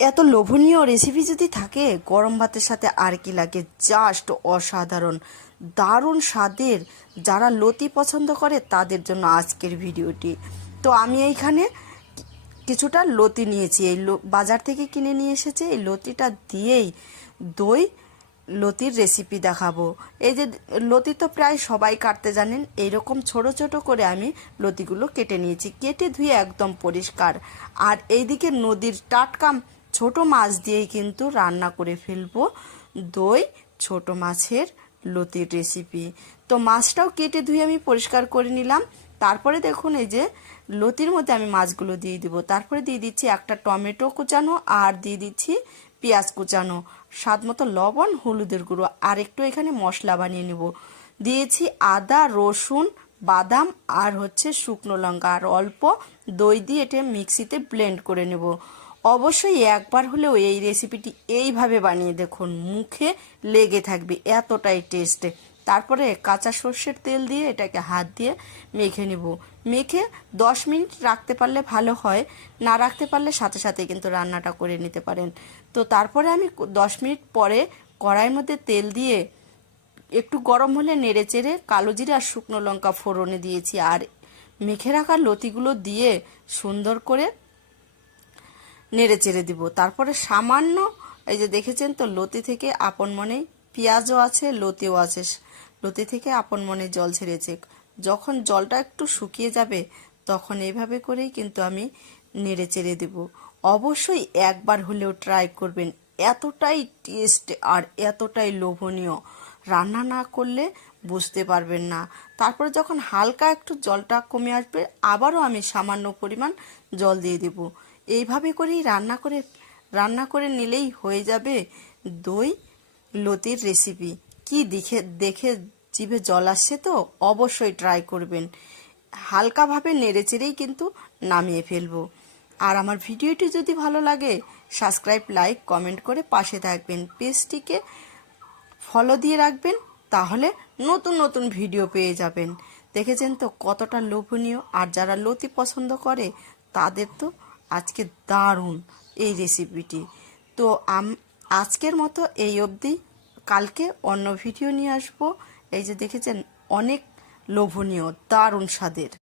এত লোভনীয় রেসিপি যদি থাকে গরম ভাতের সাথে আর কি লাগে, জাস্ট অসাধারণ, দারুণ স্বাদের। যারা লতি পছন্দ করে তাদের জন্য আজকের ভিডিওটি। তো আমি এইখানে কিছুটা লতি নিয়েছি, এই বাজার থেকে কিনে নিয়ে এসেছে। এই লতিটা দিয়েই দই লতির রেসিপি দেখাবো। এই যে লতি তো প্রায় সবাই কাটতে জানেন, এইরকম ছোট ছোট করে আমি লতিগুলো কেটে নিয়েছি, কেটে ধুয়ে একদম পরিষ্কার। আর এইদিকে নদীর টাটকা ছোট মাছ দিয়েই কিন্তু রান্না করে ফেলবো দই ছোট মাছের লতির রেসিপি। তো মাছটাও কেটে ধুয়ে আমি পরিষ্কার করে নিলাম। তারপরে দেখুন এই যে লতির মধ্যে আমি মাছগুলো দিয়ে দিব। তারপরে দিয়ে দিচ্ছি একটা টমেটো কুচানো, আর দিয়ে দিচ্ছি পেঁয়াজ কুচানো, স্বাদ মতো লবণ, হলুদের গুঁড়ো, আর একটু এখানে মশলা বানিয়ে নেব। দিয়েছি আদা, রসুন, বাদাম, আর শুকনো লঙ্কা, আর অল্প দই দিয়ে এটা মিক্সিতে ব্লেন্ড করে নেব। অবশ্যই একবার হলেও এই রেসিপিটি এইভাবে বানিয়ে দেখুন, মুখে লেগে থাকবে, এতটাই টেস্টে। তারপরে কাঁচা সর্ষের তেল দিয়ে এটাকে হাত দিয়ে মেখে নেব। মেখে 10 মিনিট রাখতে পারলে ভালো হয়, না রাখতে পারলে সাথে সাথে কিন্তু রান্নাটা করে নিতে পারেন। তো তারপরে আমি 10 মিনিট পরে কড়াইয়ের মধ্যে তেল দিয়ে একটু গরম হলে নেড়ে চেড়ে কালো জিরে আর শুকনো লঙ্কা ফোড়নে দিয়েছি, আর মেখে রাখা লতিগুলো দিয়ে সুন্দর করে নেড়ে চেড়ে দিব। তারপরে সামান্য এই যে দেখেছেন তো লতি থেকে আপন মনেই পেঁয়াজও আছে, লতিও আছে, লতি থেকে আপন মনে জল ছেড়েছে। যখন জলটা একটু শুকিয়ে যাবে তখন এইভাবে করেই কিন্তু আমি নেড়ে চেড়ে দেব। অবশ্যই একবার হলেও ট্রাই করবেন, এতটাই টেস্ট আর এতটাই লোভনীয়, রান্না না করলে বুঝতে পারবেন না। তারপরে যখন হালকা একটু জলটা কমে আসবে আবারও আমি সামান্য পরিমাণ জল দিয়ে দেব। এইভাবে করেই রান্না করে নিলেই হয়ে যাবে দই লতির রেসিপি। কি দেখে দেখে জিভে জল আসছে, তো অবশ্যই ট্রাই করবেন। হালকাভাবে নেড়েচেড়েই কিন্তু নামিয়ে ফেলবো। আর আমার ভিডিওটি যদি ভালো লাগে সাবস্ক্রাইব, লাইক, কমেন্ট করে পাশে থাকবেন, পেজটিকে ফলো দিয়ে রাখবেন, তাহলে নতুন নতুন ভিডিও পেয়ে যাবেন। দেখেছেন তো কতটা লোভনীয়, আর যারা লতি পছন্দ করে তাদের তো আজকে দারুণ এই রেসিপিটি। তো আজকের মতো এই অবধি, কালকে অন্য ভিডিও নিয়ে আসবো। এই যে দেখেছেন অনেক লোভনীয়, দারুণ স্বাদের।